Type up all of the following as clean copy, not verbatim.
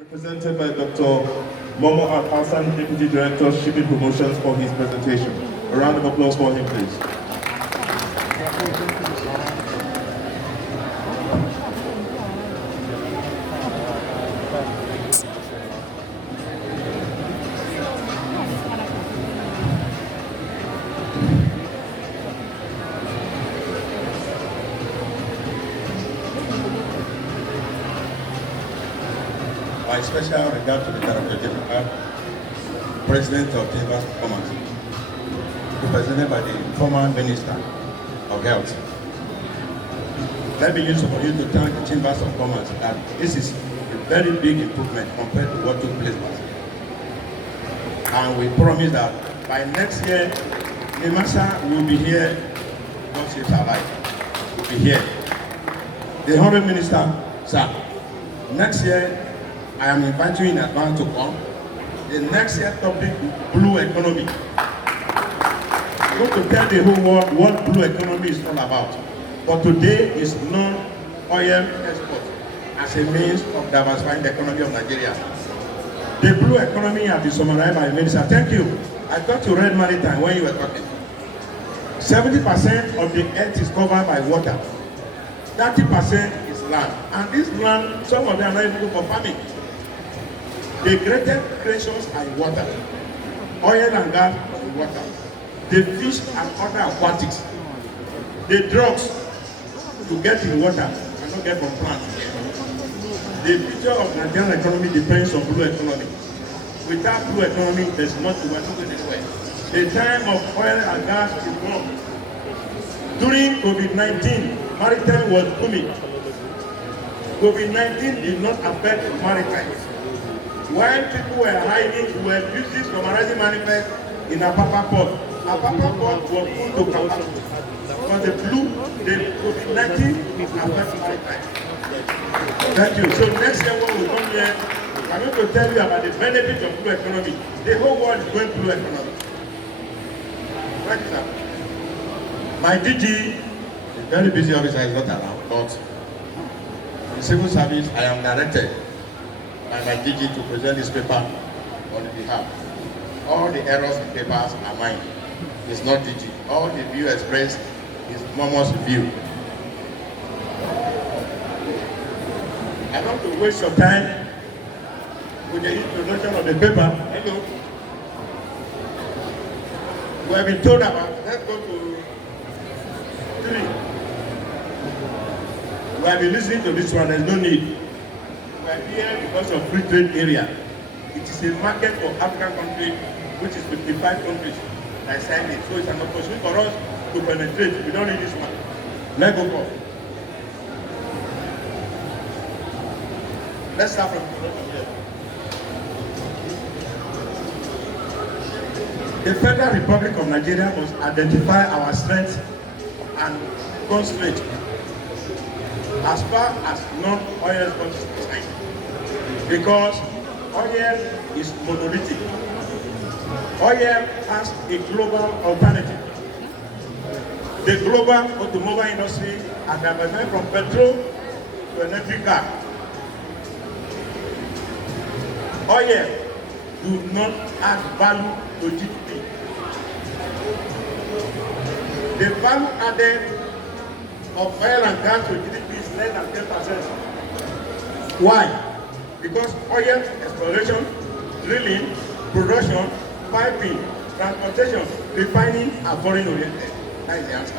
Represented by Dr. Momo Al-Hassan, Deputy Director, Shipping Promotions, for his presentation. A round of applause for him, please. My special regard to the Director General, President of Chambers of Commerce, represented by the former Minister of Health. Let me use for you to thank the Chambers of Commerce that this is a very big improvement compared to what took place last year. And we promise that by next year, NIMASA will be here, God saves our life, will be here. The Honourable Minister, sir, next year, I am inviting you in advance to come. The next year topic, blue economy. I'm going to tell the whole world what blue economy is all about. But today is non-oil export as a means of diversifying the economy of Nigeria. The blue economy has been summarized by the minister. Thank you. I thought you read maritime when you were talking. 70% of the earth is covered by water. 30% is land. And this land, some of them are not even good for farming. The greatest creations are in water. Oil and gas are in water. The fish and other aquatics. The drugs to get in water cannot get from plants. The future of Nigerian economy depends on blue economy. Without blue economy, there's nothing we're not going anywhere. The time of oil and gas is gone. During COVID-19, maritime was booming. COVID-19 did not affect maritime. While people were hiding, we were using summarizing manifest in Apapa port. Apapa port was put to Kappa. Because the COVID-19 affected maritime. Thank you. So next year when we come here, I'm going to tell you about the benefits of blue economy. The whole world is going blue economy. Right, sir? My DG, a very busy officer, is not around, but in civil service, I am directed by my DG to present this paper on the behalf. All the errors in papers are mine. It's not DG. All the view expressed is Momo's view. I don't want to waste your time with the introduction of the paper. Hello. We have been told about, let's go to 3. We have been listening to this one, there's no need. We are here because of free trade area. It is a market for African countries, which is 55 countries that signed it. So it's an opportunity for us to penetrate. We don't need this one. Let's go for. Let's start from here. The Federal Republic of Nigeria must identify our strengths and constraints as far as non-oil export is concerned. Because oil is monolithic. Oil has a global alternative. The global automobile industry has diversified from petrol to electric car. Oil do not add value to GDP. The value added of oil and gas to GDP is less than 10%. Why? Because oil exploration, drilling, production, piping, transportation, refining are foreign oriented. That is the answer.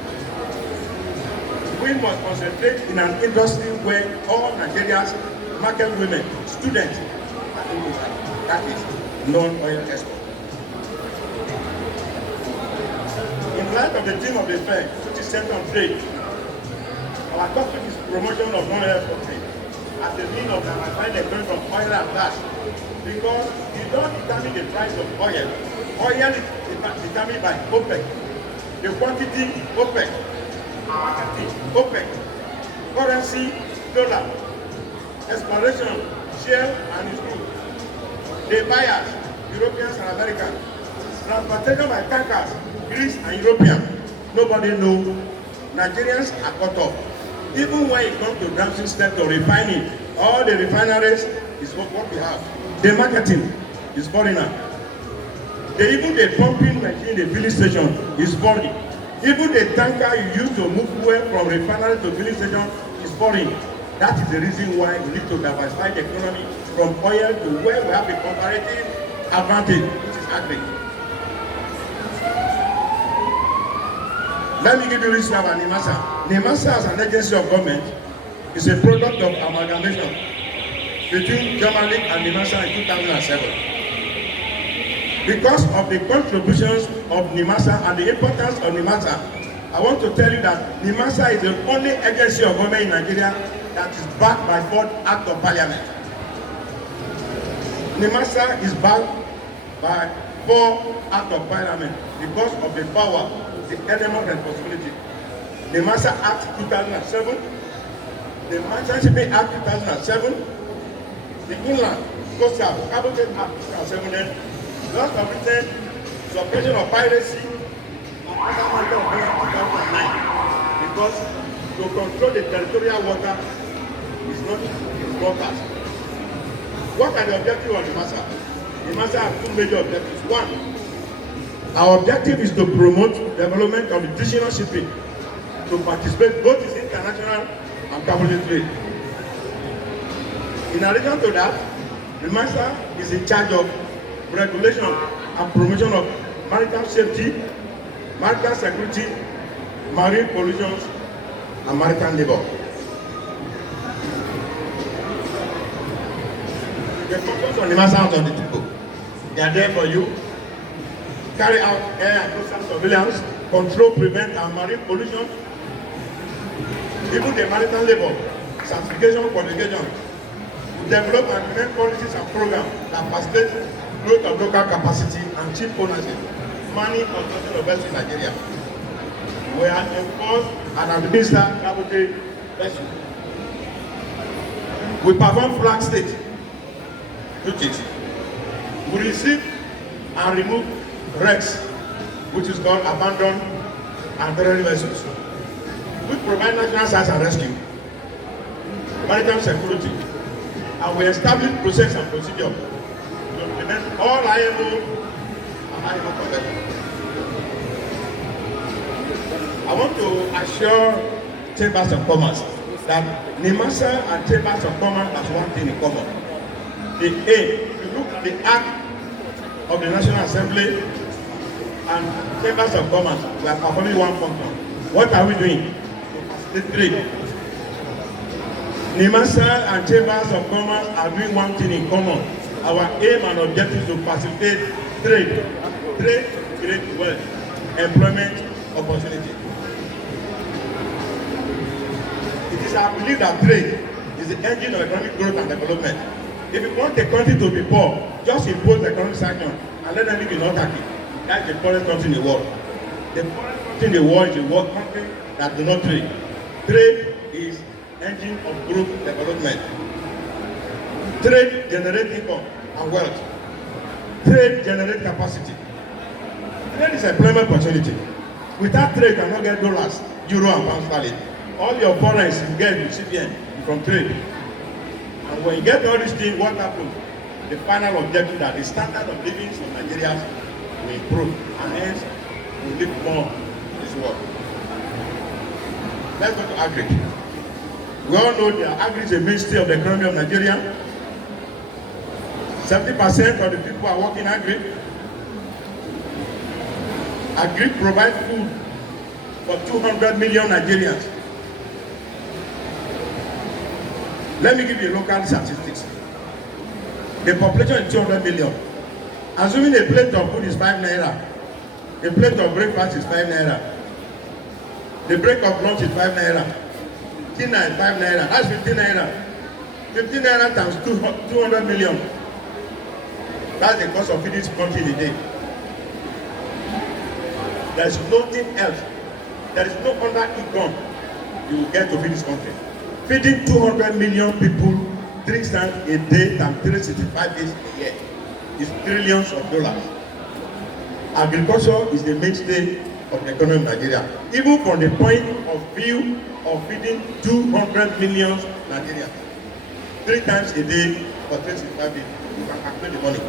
We must concentrate in an industry where all Nigerians, market women, students, that is non-oil export. In light of the theme of the fair, which is centered on trade, our topic is promotion of non-oil export trade as a means of diversifying the economy from oil and gas. Because you don't determine the price of oil. Oil is determined by OPEC. The quantity, OPEC. Marketing, OPEC. Currency, dollar. Exploration, shale and its crude. The buyers, Europeans and Americans. Transportation by tankers, Greece and European. Nobody knows. Nigerians are cut off. Even when it comes to downstream step to refining, all the refineries is what we have. The marketing is foreigner. Even the pumping machine, the filling station is foreign. Even the tanker you use to move fuel from refinery to filling station is foreign. That is the reason why we need to diversify the economy from oil to where we have a comparative advantage, which is agri. Let me give you this about NIMASA. NIMASA as an agency of government is a product of amalgamation between Germany and NIMASA in 2007. Because of the contributions of NIMASA and the importance of NIMASA, I want to tell you that NIMASA is the only agency of government in Nigeria that is backed by 4th Act of Parliament. NIMASA is backed by 4th Act of Parliament because of the power, the element of responsibility. NIMASA Act 2007, the Maritime Act 2007, the Inland Coastal Cabotage Act 2007, Laws of Britain, suppression of piracy, and other matters of 2009. Because to control the territorial water is not broadcast. What are the objectives of NIMASA? NIMASA has two major objectives. One, our objective is to promote development of traditional shipping to participate both in international and cabotage trade. In addition to that, NIMASA is in charge of regulation and promotion of maritime safety, maritime security, marine pollution, and maritime labor. The functions of NIMASA are on the table. They are there for you. Carry out air and coastal surveillance, control, prevent, and marine pollution. Even the maritime labor, certification, qualification, develop and implement policies and programs that facilitate growth of local capacity and cheap ownership, money construction of vessels in Nigeria. We are enforced and administer cabotage vessels. We perform flag state duties. We receive and remove wrecks, which is called abandoned and buried vessels. We provide national search and rescue, maritime security, and we establish process and procedure to implement all IMO and IMO conventions. I want to assure Chambers of Commerce that NIMASA and Chambers of Commerce has one thing in common. The aim, if you look at the Act of the National Assembly and Chambers of Commerce, we are performing one function. What are we doing? The trade. NIMASA and Chambers of Commerce are doing one thing in common. Our aim and objective is to facilitate trade. Trade to create wealth, employment, opportunity. It is our belief that trade is the engine of economic growth and development. If you want a country to be poor, just impose economic sanctions and let them live in autarky. That's the poorest country in the world. The poorest country in the world is a world country that do not trade. Trade is engine of growth development. Trade generates income and wealth. Trade generates capacity. Trade is employment opportunity. Without trade, you cannot get dollars, euro, and pound sterling. All your foreigns you get recipient from trade. And when you get all these things, what happens? The final objective that the standard of living of Nigerians will improve, and hence we live more in this world. Let's go to agri. We all know that agri is a mainstay of the economy of Nigeria. 70% of the people are working agri. Agri provides food for 200 million Nigerians. Let me give you local statistics. The population is 200 million. Assuming a plate of food is 5 naira, a plate of breakfast is 5 naira, the break of lunch is 5 naira, dinner is 5 naira, that's 15 naira. 15 naira times 200 million. That's the cost of feeding this country in a day. There is nothing else. There is no other income you will get to feed this country. Feeding 200 million people 3 times a day times 365 days a year is trillions of dollars. Agriculture is the mainstay of the economy of Nigeria. Even from the point of view of feeding 200 million Nigerians 3 times a day for 365 days. You can calculate the money.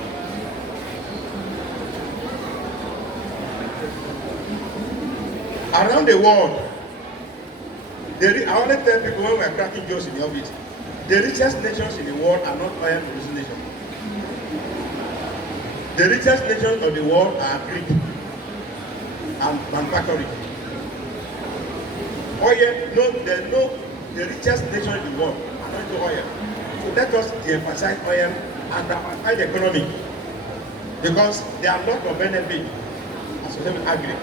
Around the world, I only tell people when we are cracking jokes in the office, the richest nations in the world are not oil producing nations. The richest nations of the world are Greek and manufacturing. The richest nation in the world are not into oil. So let us de-emphasize oil and emphasize the economy, because there are a lot of benefits associated with agri.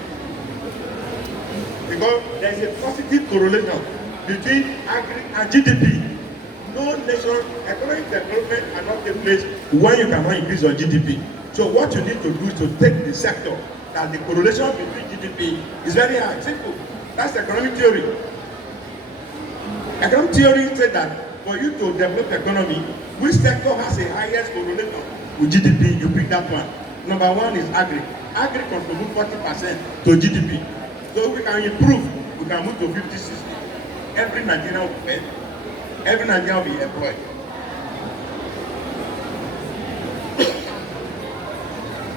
Because there is a positive correlation between agri and GDP. No nation, economic development cannot take place when you cannot increase your GDP. So what you need to do is to take the sector that the correlation between GDP is very high. Simple. That's economic theory. Economic theory says that for you to develop the economy, which sector has the highest correlation with GDP, you pick that one. Number one is agri. Agri contributes 40% to GDP. So we can improve, we can move to 50, 60. Every Nigerian will be paid. Every Nigerian will be employed.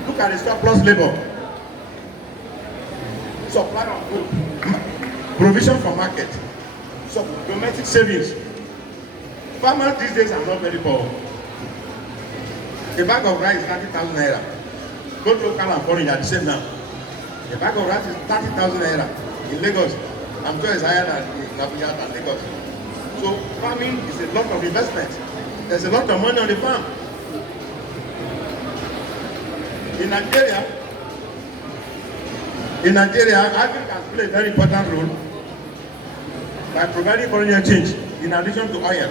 Look at the surplus labor. Supply of food, provision for market, so domestic savings. Farmers these days are not very poor. A bag of rice is 30,000 naira. Both local and foreign are the same now. A bag of rice is 30,000 naira. In Lagos, I'm sure it's higher than in Abuja and Lagos. So farming is a lot of investment. There's a lot of money on the farm. In Nigeria, agri can play a very important role by providing foreign exchange in addition to oil.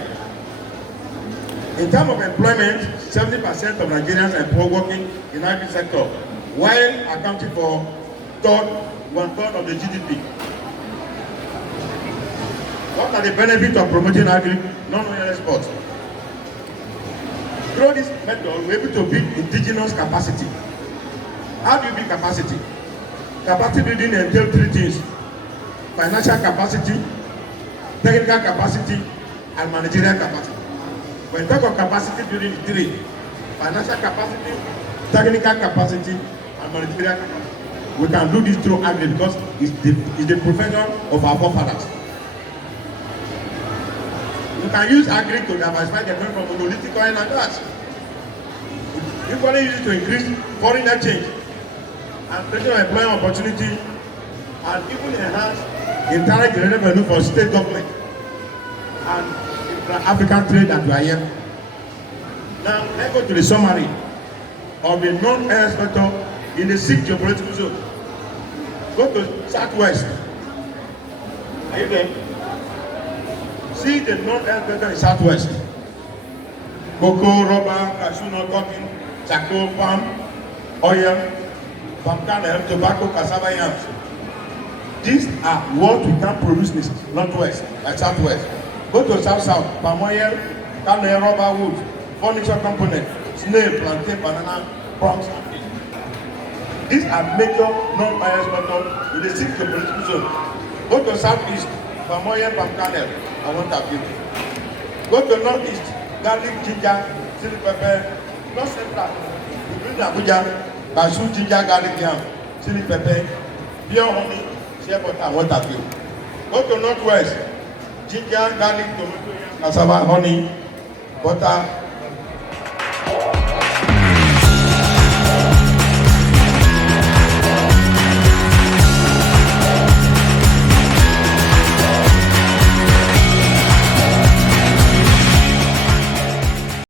In terms of employment, 70% of Nigerians are employed working in the agri sector, while accounting for one-third of the GDP. What are the benefits of promoting agri non-oil exports? Through this method, we're able to build indigenous capacity. How do you build capacity? Capacity building entails three things: financial capacity, technical capacity, and managerial capacity. When we talk of capacity building, three: financial capacity, technical capacity, and managerial capacity. We can do this through agri because it's the profession of our forefathers. We can use agri to diversify the economy from monolithic oil and gas. We can use it to increase foreign exchange and create employment opportunity, and even enhance indirect revenue for state government and African trade that we are here. Now let's go to the summary of the non-oil sector in the 6 geopolitical zone. Go to southwest. Are you there? See the non-oil sector in southwest. Cocoa, rubber, cashew nut, cotton, charcoal, palm, oil, palm kernel, tobacco, cassava, yams. These are what we can produce in the northwest and southwest. Go to south, palm oil, kernel, rubber, wood, furniture component, snail, plantain, banana, prawns, and fish. These are major non-oil sectors in the 6 geopolitical zone. Go to southeast, palm oil, palm kernel, and what have you. Go to northeast, garlic, ginger, chili pepper. North central, including Abuja, cashew, ginger, garlic, yam, chili pepper, pure honey, shea butter, and what have you. Go to northwest, ginger, garlic, tomato, cassava, honey, butter,